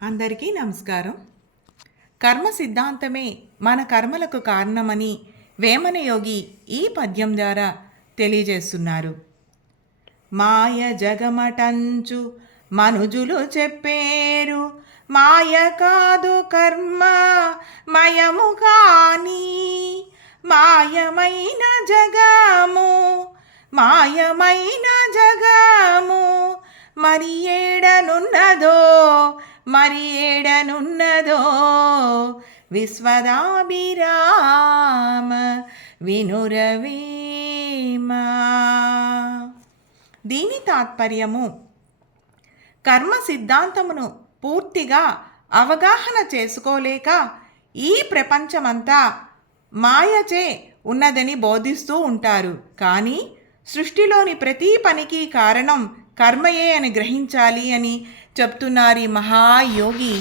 అందరికీ నమస్కారం. కర్మ సిద్ధాంతమే మన కర్మలకు కారణమని వేమనయోగి ఈ పద్యం ద్వారా తెలియజేస్తున్నారు. మాయ జగమటంచు మనుజులు చెప్పేరు, మాయ కాదు కర్మ మయము కాని, మాయమైన జగము మాయమైన జగము మరి ఏడనున్నదో మరి ఏడనున్నదో విశ్వదాభిరామ వినురవేమ. దీని తాత్పర్యము, కర్మ సిద్ధాంతమును పూర్తిగా అవగాహన చేసుకోలేక ఈ ప్రపంచమంతా మాయచే ఉన్నదని బోధిస్తూ ఉంటారు. కానీ సృష్టిలోని ప్రతి పనికి కారణం కర్మయే అని గ్రహించాలి అని చెప్తున్నారు ఈ మహాయోగి